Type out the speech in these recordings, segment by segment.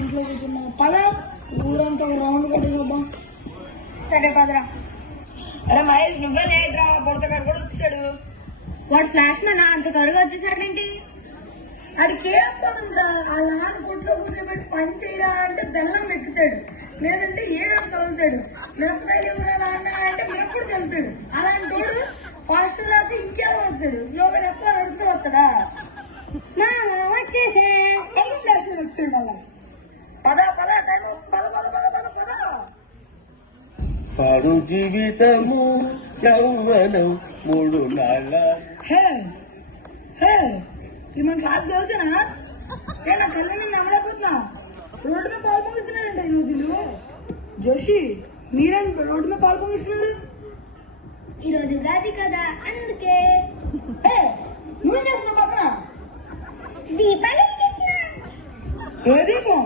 ఇంట్లో కూర్చున్నావు. పద ఊరంతా రౌండ్ కొట్టేద్దాం. సరే పదరా. అరే మహేష్ నువ్వే లేట్ రా, బుడతగాడు కూడా వచ్చాడు. వాడు ఫ్లాష్ మ్యాన్ అంత త్వరగా వచ్చేసాడేంటి? అడికి ఏం పనుందా? ఆ నాన్న కొట్లో కూర్చోబెట్టి పని చేయరా అంటే బెల్లం ఎక్కుతాడు, లేదంటే ఏడని తగులుతాడు. మిరపకాయలు ఎవరా నాన్న అంటే మిరప్పుడు చల్లుతాడు. అలాంటి వాడు ఫాస్ట్ రాత్రి ఇంకేలా వస్తాడు, స్లోగా ఎట్లా నడుస్తూ వస్తాడా? వచ్చేసే ఫ్లాష్ మీద వచ్చాడు. అలా పద పద టైం పద పద పద పద పద. పాడు జీవితము యౌవనం 3 నాళ్ళ. హే హే ఇది మన క్లాస్ గర్ల్సేనా? నా కళ్ళు నేను నమ్మలేకపోతున్నా. రోడ్డు మీద పాలు పొంగిస్తున్నారంట ఈ రోజులు. జోషి మీరేం రోడ్డు మీద పాలు పొంగిస్తున్నారు? ఈ రోజు ఉగాది కదా అందుకే. నువ్వేం చేస్తున్నావు పక్కన? దీపాలు తీసిన ఏ దీపం?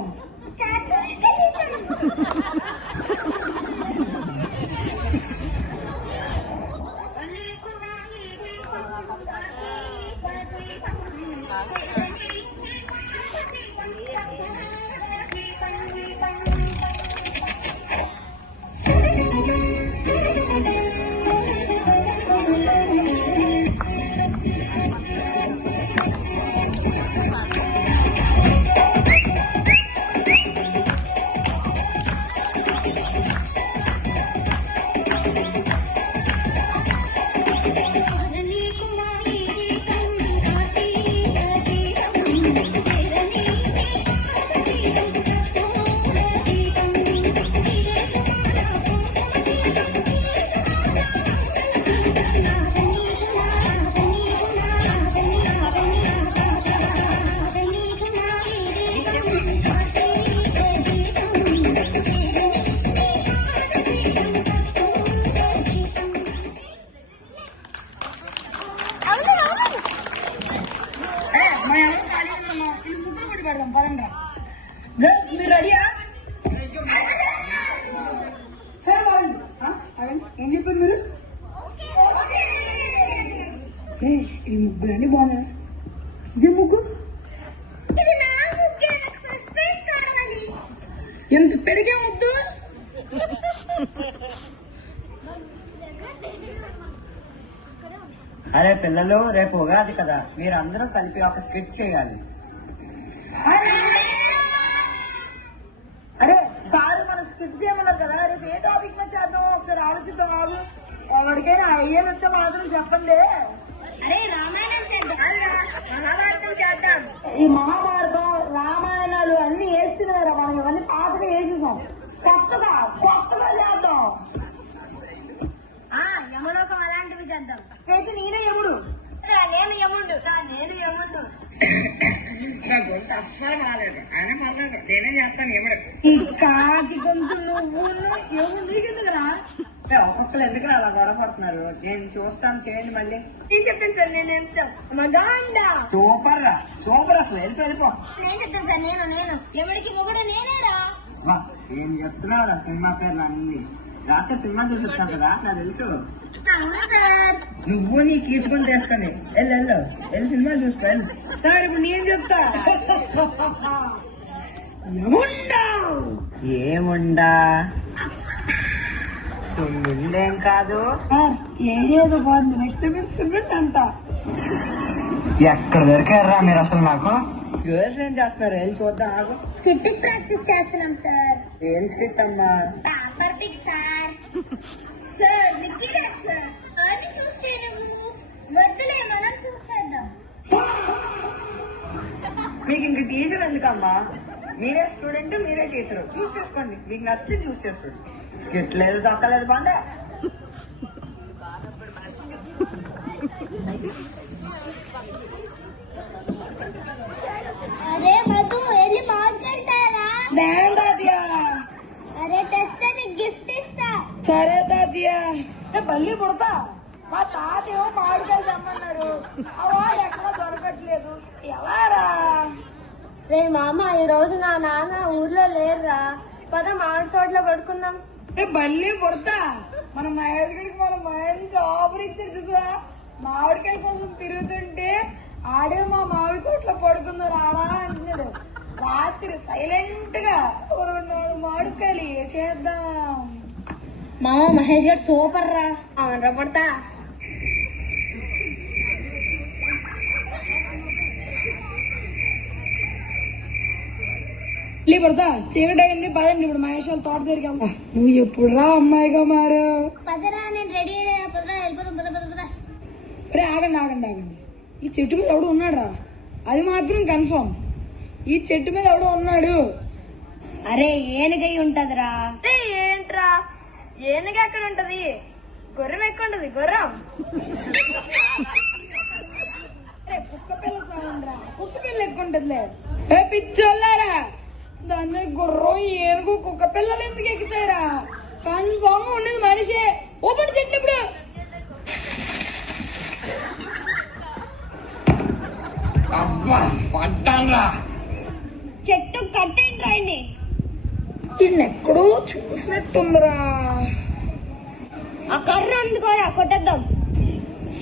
గర్ల్స్ మీరు రెడీయా? ఏం చెప్పారు మీరు? ఈ ముగ్గురు అన్ని బాగున్నా. ఇదే ముగ్గు ఎంత పెడిగే ముద్దు. అరే పిల్లలు, రేపు ఉగాది కదా, మీరు అందరూ కలిపి ఒక స్కిట్ చేయాలి. అరే సార్ మనం స్కిట్ చేయమన్నారు కదా, రేపు ఏ టాపిక్ మీద చేద్దాం ఒకసారి ఆలోచిద్దాం. బాబు ఎవరికైనా ఐడియాలు వస్తే మాత్రం చెప్పండి. అరే రామాయణం చేద్దాం, మహాభారతం చేద్దాం. ఈ మహాభారతం రామాయణాలు అన్ని వేస్తున్నారు, మనం ఇవన్నీ పాతగా వేసేసాం. కొత్తగా కొత్తగా చేద్దాం. యమలోకం అలాంటివి చేద్దాం. అయితే నేనే యముడు. నేను యముడు. నేను యముడు. నా గొంతు అస్సలు బాగాలేదు, ఆయన పర్లేదు, నేనే చేస్తాను. ఏమడు ఈ కాకి గొంతు నువ్వు యముడు నీకెందుకురా? ఒక్కొక్కరు ఎందుకు అలా గొడవ పడుతున్నారు? నేను చూస్తాను, చేయండి మళ్ళీ. నేను చెప్తాను సార్. నేను సూపర్ రా, సూపర్. అసలు వెళ్ళిపో. నేను చెప్తాను సార్. నేను ఎవరికి మొగుడు నేనేరా. వా, ఏం చెప్తున్నావు రా సినిమా పేర్లు అన్ని? రాత్రి సినిమా చూసి వచ్చావు కదా, నాకు తెలుసు. అవును సార్. నువ్వు నీ కీచుకొని తీసుకొని వెళ్ళి సినిమా చూసుకో. సార్ ఇప్పుడు నేను చెప్తా. యముండా ఏముండా సుమ్మిండేం కాదు. ఏడేదో బాగుంది. నెక్స్ట్ మీరు సిమెంట్ అంతా ఎక్కడ దొరికారా మీరు అసలు? నాకు గర్ల్స్ ఏం చేస్తున్నారు? వెళ్ళి చూద్దాం. ఆగు. స్కిట్టింగ్ ప్రాక్టీస్ చేస్తున్నాం సార్. ఏం స్క్రిప్ట్ అమ్మా? Paper pick sir. Sir Mickey Raj sir. అది చూస్ చేయను. వద్దులే, మనం చూస్ చేద్దాం. మీకు ఇంక టీచర్ ఎందుకమ్మా? మీరే స్టూడెంట్, మీరే టీచర్. చూస్ చేసుకోండి, మీకు నచ్చి చూస్ చేసుకోండి. స్కిట్ లేదు, తొక్కలేదు, పండే. అరే మధు, వెళ్ళి మాట్లాడతారా? అరే టెస్ట్ నీకు గిఫ్ట్ ఇస్తా. సరే తాతయ్య. బల్లి పుడతా. మా తాత ఏమో మామిడికాయలు తెమ్మన్నారు, అవా ఎక్కడ దొరకట్లేదు. ఎలారా? రే మామ, ఈ రోజు నా నాన్న ఊర్లో లేరురా. పద మామిడి తోటలో పడుకుందాం. బల్లి పుడతా. మన మహేష్ గడికి మన మహేష్ ఆఫర్ ఇచ్చారు చూసా. మామిడికాయల కోసం తిరుగుతుంటే ఆడే మా మామిడి తోటలో పడుకున్నారు ఆడా అంటున్నాడు. రాత్రి సైలెంట్ గా ఓ 2 మామిడికాయలు వేసేద్దాం. మామ మహేష్ గారు సూపర్ రా. అవునరా పడతా. పడతా చీకటి అయింది పదండి ఇప్పుడు మహేష్ వాళ్ళ తోట దగ్గరికి వెళ్తా. నువ్వు ఎప్పుడు రా అమ్మాయిగా మారు? పదరా నేను రెడీ అయ్యా. పదరా వెళ్ళిపోతాం. పద పద పద. రే ఆగండి. ఈ చెట్టు మీద ఎవడో ఉన్నాడు రా, అది మాత్రం కన్ఫర్మ్. ఈ చెట్టు మీద ఎవడో ఉన్నాడు. అరే ఏనుగై ఉంటదిరా. ఏంట్రా ఏనుగు ఎక్కడ ఉంటది? గుర్రం ఎక్కడ ఉంటది? గుర్రం కుక్క పిల్ల సౌండ్ రా, కుక్క పిల్ల ఎక్కువ ఉంటదిలే. ఏ పిచ్చోళ్ళారా, దాన్ని గుర్రం ఏనుగు కుక్క పిల్లలు ఎందుకు ఎక్కుతారా? కన్ఫామ్ ఉన్నది మనిషే. ఓపెన్ చెట్టు ఇప్పుడు. అబ్బా పడ్డాన్రా. చెట్టు కట్టేంటి రాయండి. ఎక్కడో చూసినట్టుందిరా. ఆ కర్ర అందుకోరా కొట్టేద్దాం.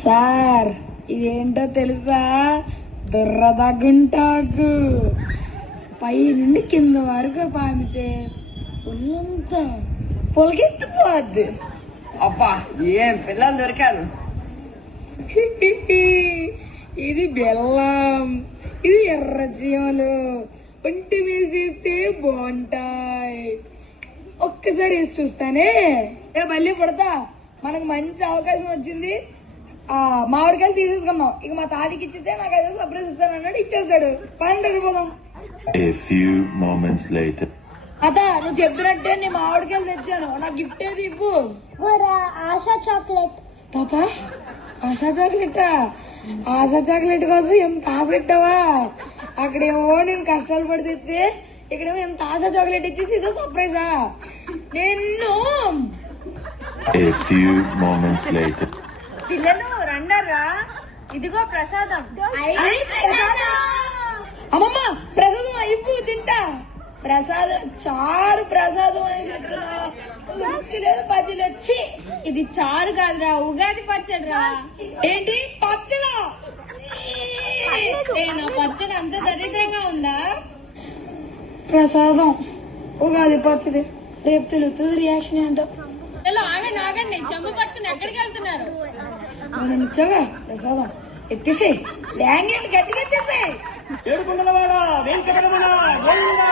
సార్ ఇదేంటో తెలుసా? దుర్రదగుంటాకు. పై నుండి కింద వరకు పామితే ఒళ్ళంతా పొలకెత్తిపోద్ది. అబ్బా ఏం పిల్లలు దొరికారు. ఇది బెల్లం, ఇది ఎర్ర చీమలు. ఒంటి మీద తీస్తే బాగుంటాయి. ఒక్కసారి వేసి చూస్తానే. మళ్ళీ పడతా. మనకు మంచి అవకాశం వచ్చింది. మామిడికాయలు తీసేసుకున్నాం. ఇక మా తాతకి ఇచ్చితే నాకు అదే సర్ప్రైజ్ ఇస్తాను అన్నాడు. ఇచ్చేస్తాడు. పని వెళ్ళిపోదాం. A few moments later. అత నువ్వు చెప్పినట్టే నేను మామిడికాయలు తెచ్చాను. నా గిఫ్ట్ ఏది ఇవ్వు. ఆశా చాక్లెట్. తాత ఆశా చాక్లెట్? ఆశా చాక్లెట్ కోసం ఎంత ఆశ పెట్టావా? అక్కడేమో నేను కష్టాలు పడి తెస్తే ఇక్కడేమో ఎంత ఆశా చాక్లెట్ ఇచ్చేసి ఇదో సర్ప్రైజా? నేను A few moments later. పిల్లలు రండర్రా, ఇదిగో ప్రసాదం. అమ్మమ్మ ప్రసాదం ఇవ్వు తింటా. ప్రసాదం చారు ప్రసాదం అని చెప్తున్నా. రుచి లేదు పచ్చి వచ్చి. ఇది చారు కాదురా, ఉగాది పచ్చడి రా. ఏంటి పచ్చడా? నా పచ్చడి అంత దరిద్రంగా ఉందా? ప్రసాదం ఉగాది పచ్చడి. రేపు తెలుస్తుంది రియాక్షన్ ఏంటో. ఆగండి చెంబు పట్టుకుని ఎక్కడికి వెళ్తున్నారు? మనం ఇచ్చాగా ప్రసాదం. ఎత్తేసే ల్యాంగ్ గట్టిగా ఎత్తేసే. ఏడుకొండలవాడ వెంకటరమణ గోవిందా